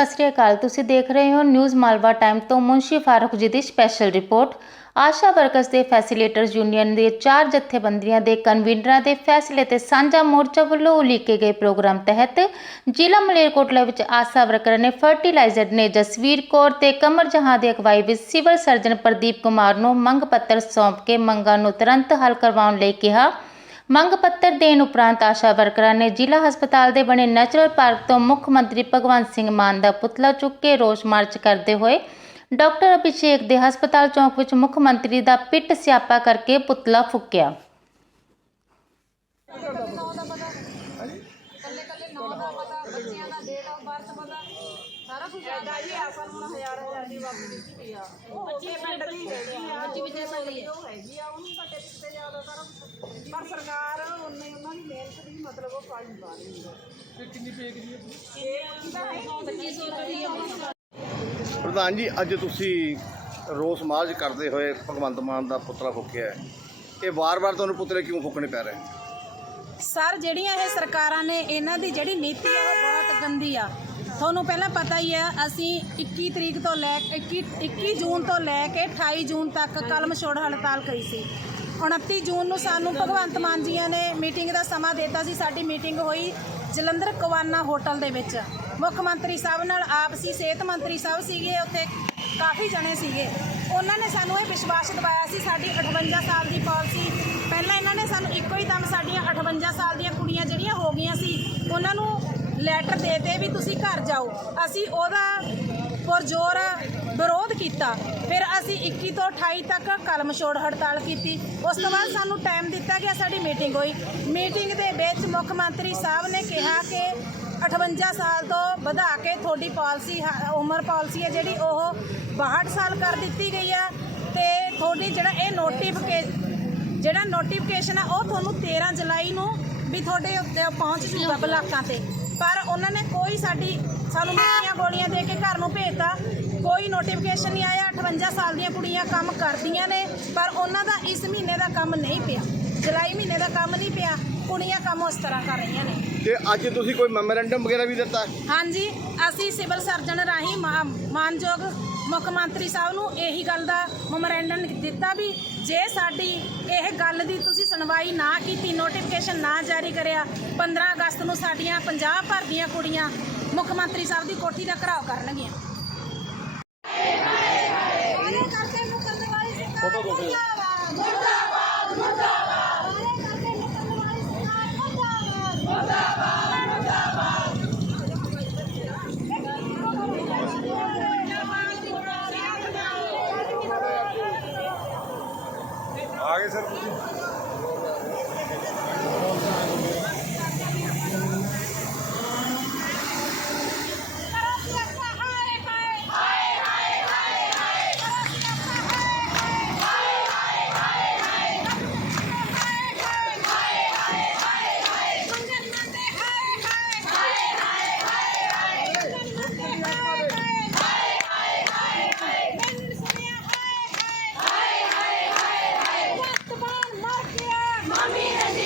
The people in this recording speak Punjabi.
ਸਤਿ ਸ੍ਰੀ ਅਕਾਲ। ਤੁਸੀਂ ਦੇਖ ਰਹੇ ਹੋ ਨਿਊਜ਼ ਮਾਲਵਾ ਟਾਈਮ ਤੋਂ ਮੁਨਸ਼ੀ ਫਾਰੂਕ ਜੀ ਦੀ ਸਪੈਸ਼ਲ ਰਿਪੋਰਟ ਆਸ਼ਾ ਵਰਕਰਸ ਦੇ ਫੈਸੀਲੇਟਰਸ ਯੂਨੀਅਨ ਦੇ ਚਾਰ ਜਥੇਬੰਦੀਆਂ ਦੇ ਕਨਵੀਨਰਾਂ ਦੇ ਫੈਸਲੇ ਤੇ ਸਾਂਝਾ ਮੋਰਚਾ ਵੱਲੋਂ ਉਲੀਕੇ ਗਏ ਪ੍ਰੋਗਰਾਮ ਤਹਿਤ ਜ਼ਿਲ੍ਹਾ ਮਲੇਰਕੋਟਲਾ ਵਿੱਚ ਆਸ਼ਾ ਵਰਕਰ ਨੇ ਫਰਟੀਲਾਈਜ਼ਰ ਨੇ ਜਸਵੀਰ ਕੌਰ ਤੇ ਕਮਰ ਜਹਾਂ ਦੀ ਅਗਵਾਈ ਵਿੱਚ ਸਿਵਲ ਸਰਜਨ ਪ੍ਰਦੀਪ ਕੁਮਾਰ ਨੂੰ ਮੰਗ ਪੱਤਰ ਸੌਂਪ ਕੇ ਮੰਗਾਂ ਨੂੰ ਤੁਰੰਤ ਹੱਲ ਕਰਵਾਉਣ ਲਈ ਕਿਹਾ। ਮੰਗ ਪੱਤਰ ਦੇਣ ਉਪਰੰਤ ਆਸ਼ਾ ਵਰਕਰਾਂ ਨੇ ਜ਼ਿਲ੍ਹਾ ਹਸਪਤਾਲ ਦੇ ਬਣੇ ਨੈਚੁਰਲ ਪਾਰਕ ਤੋਂ ਮੁੱਖ ਮੰਤਰੀ ਭਗਵੰਤ ਸਿੰਘ ਮਾਨ ਦਾ ਪੁਤਲਾ ਚੁੱਕ ਕੇ ਰੋਸ ਮਾਰਚ ਕਰਦੇ ਹੋਏ ਡਾਕਟਰ ਅਭਿਸ਼ੇਕ ਦੇ ਹਸਪਤਾਲ ਚੌਂਕ ਵਿੱਚ ਮੁੱਖ ਮੰਤਰੀ ਦਾ ਪਿੱਟ ਸਿਆਪਾ ਕਰਕੇ ਪੁਤਲਾ ਫੂਕਿਆ। ਸਾਰਾ ਕੁਝ ਆਦਾ ਜੀ ਆਪਾਂ ਨੂੰ ਹਜ਼ਾਰ ਹਜ਼ਾਰ ਦੀ ਵਕਤ ਦਿੱਤੀ ਪਈ ਆ। ਉਹ ਬੱਚੇ ਪਿੰਡ ਹੈਗੀ ਆ ਬੱਚੀ ਵਿੱਚ ਸੋਈ ਹੈਗੀ ਆ। ਉਹਨੂੰ ਘੱਟੇ ਸਾਰਾ ਕੁਛ। ਪਰ ਸਰਕਾਰ ਉਹਨੇ ਉਹਨਾਂ ਦੀ ਮਿਹਨਤ ਦੀ ਮਤਲਬ ਉਹ ਪਾਈ ਪਾ ਰਹੀ ਹੈ। ਤੇ ਕਿੰਨੀ ਪੇ ਕਰੀ ਇਹ ਤਾਂ ਹੈ 2500 ਰੁਪਏ ਆ ਪ੍ਰਧਾਨ ਜੀ ਅੱਜ ਤੁਸੀਂ ਰੋਸ ਮਾਰਚ ਕਰਦੇ ਹੋਏ ਭਗਵੰਤ ਮਾਨ ਦਾ ਪੁਤਲਾ ਫੂਕਿਆ ਹੈ। ਇਹ ਵਾਰ-ਵਾਰ ਤੁਹਾਨੂੰ ਪੁਤਲੇ ਕਿਉਂ ਫੂਕਣੇ ਪੈ ਰਹੇ? ਸਰ ਜਿਹੜੀਆਂ ਇਹ ਸਰਕਾਰਾਂ ਨੇ ਇਹਨਾਂ ਦੀ ਜਿਹੜੀ ਨੀਤੀ ਆ ਉਹ ਬਹੁਤ ਗੰਦੀ ਆ। ਤੁਹਾਨੂੰ ਪਹਿਲਾਂ ਪਤਾ ਹੀ ਆ ਅਸੀਂ 21 ਤਰੀਕ ਤੋਂ ਲੈ 21 21 ਜੂਨ ਤੋਂ ਲੈ ਕੇ 28 ਜੂਨ ਤੱਕ ਕਲਮ ਛੋੜ ਹੜਤਾਲ ਕਰੀ ਸੀ। 29 ਜੂਨ ਨੂੰ ਸਾਨੂੰ ਭਗਵੰਤ ਮਾਨ ਜੀਆਂ ਨੇ ਮੀਟਿੰਗ ਦਾ ਸਮਾਂ ਦਿੱਤਾ ਸੀ। ਸਾਡੀ ਮੀਟਿੰਗ ਹੋਈ ਜਲੰਧਰ ਕਵਾਨਾ ਹੋਟਲ ਦੇ ਵਿੱਚ। ਮੁੱਖ ਮੰਤਰੀ ਸਾਹਿਬ ਨਾਲ ਆਪ ਸੀ, ਸਿਹਤ ਮੰਤਰੀ ਸਾਹਿਬ ਸੀਗੇ, ਉੱਥੇ ਕਾਫੀ ਜਣੇ ਸੀਗੇ। ਉਹਨਾਂ ਨੇ ਸਾਨੂੰ ਇਹ ਵਿਸ਼ਵਾਸ ਦਿਵਾਇਆ ਸੀ, ਸਾਡੀ 58 ਸਾਲ ਦੀ ਪਾਲਿਸੀ, ਪਹਿਲਾਂ ਇਹਨਾਂ ਨੇ ਸਾਨੂੰ ਇੱਕੋ ਹੀ ਦਮ ਸਾਡੀਆਂ 58 ਸਾਲ ਦੀਆਂ ਕੁੜੀਆਂ ਜਿਹੜੀਆਂ ਹੋ ਗਈਆਂ ਸੀ, ਉਹਨਾਂ ਨੂੰ ਲੈਟਰ ਦੇ ਦੇ ਵੀ ਤੁਸੀਂ ਘਰ ਜਾਓ। ਅਸੀਂ ਉਹਦਾ ਪੁਰਜ਼ੋਰ ਵਿਰੋਧ ਕੀਤਾ। ਫਿਰ ਅਸੀਂ 21 ਤੋਂ 28 ਤੱਕ ਕਲਮ ਛੋੜ ਹੜਤਾਲ ਕੀਤੀ। ਉਸ ਤੋਂ ਬਾਅਦ ਸਾਨੂੰ ਟਾਈਮ ਦਿੱਤਾ ਗਿਆ, ਸਾਡੀ ਮੀਟਿੰਗ ਹੋਈ। ਮੀਟਿੰਗ ਦੇ ਵਿੱਚ ਮੁੱਖ ਮੰਤਰੀ ਸਾਹਿਬ ਨੇ ਕਿਹਾ ਕਿ 58 ਸਾਲ ਤੋਂ ਵਧਾ ਕੇ ਤੁਹਾਡੀ ਪਾਲਿਸੀ ਉਮਰ ਪਾਲਿਸੀ ਹੈ ਜਿਹੜੀ, ਉਹ 62 ਸਾਲ ਕਰ ਦਿੱਤੀ ਗਈ ਆ ਤੇ ਤੁਹਾਡੀ ਜਿਹੜਾ ਇਹ ਨੋਟੀਫਿਕੇਸ਼ਨ ਜਿਹੜਾ ਨੋਟੀਫਿਕੇਸ਼ਨ ਆ, ਉਹ ਤੁਹਾਨੂੰ 13 ਜੁਲਾਈ ਨੂੰ ਵੀ ਤੁਹਾਡੇ ਉੱਤੇ ਪਹੁੰਚ ਜੂਗਾ ਬਲਾਕਾਂ ਤੇ। ਪਰ ਉਹਨਾਂ ਨੇ ਕੋਈ ਸਾਡੀ, ਸਾਨੂੰ ਮਿੱਠੀਆਂ ਗੋਲੀਆਂ ਦੇ ਕੇ ਘਰ ਨੂੰ ਭੇਜਤਾ। ਕੋਈ ਨੋਟੀਫਿਕੇਸ਼ਨ ਨਹੀਂ ਆਇਆ 58 ਸਾਲ ਦੀਆਂ ਕੁੜੀਆਂ ਕੰਮ ਕਰਦੀਆਂ ਨੇ ਪਰ ਉਹਨਾਂ ਦਾ ਇਸ ਮਹੀਨੇ ਦਾ ਕੰਮ ਨਹੀਂ ਪਿਆ। ਜੁਲਾਈ ਮਹੀਨੇ ਦਾ ਕੰਮ ਨਹੀਂ ਪਿਆ ਕੁੜੀਆਂ ਕੰਮ ਉਸ ਤਰ੍ਹਾਂ ਕਰ ਰਹੀਆਂ ਨੇ। ਤੇ ਅੱਜ ਤੁਸੀਂ ਕੋਈ ਮੈਮੋਰੈਂਡਮ ਵਗੈਰਾ ਵੀ ਦਿੱਤਾ? ਹਾਂਜੀ ਅਸੀਂ ਸਿਵਲ ਸਰਜਨ ਰਾਹੀਂ ਮਾਨਯੋਗ ਮੁੱਖ ਮੰਤਰੀ ਸਾਹਿਬ ਨੂੰ ਇਹੀ ਗੱਲ ਦਾ ਮੈਮੋਰੈਂਡਮ ਦਿੱਤਾ ਵੀ ਜੇ ਸਾਡੀ ਇਹ ਗੱਲ ਦੀ ਤੁਸੀਂ ਸੁਣਵਾਈ ਨਾ ਕੀਤੀ ਨੋਟੀਫਿਕੇਸ਼ਨ ਨਾ ਜਾਰੀ ਕਰਿਆ 15 ਅਗਸਤ ਨੂੰ ਸਾਡੀਆਂ 50 ਭਰ ਦੀਆਂ ਕੁੜੀਆਂ ਮੁੱਖ ਮੰਤਰੀ ਸਾਹਿਬ ਦੀ ਕੋਠੀ ਦਾ ਘਰਾਓ ਕਰਨਗੀਆਂ ਵਾਲੇ ਕਰਕੇ ਮੁਕੱਦਮੇ ਵਾਲੀ ਸਰਕਾਰ ਮੁਰਦਾਬਾਦ ਮੁਰਦਾਬਾਦ ਮੁਰਦਾਬਾਦ ਮੁਰਦਾਬਾਦ ਆ ਸਰ ਤੁਸੀਂ।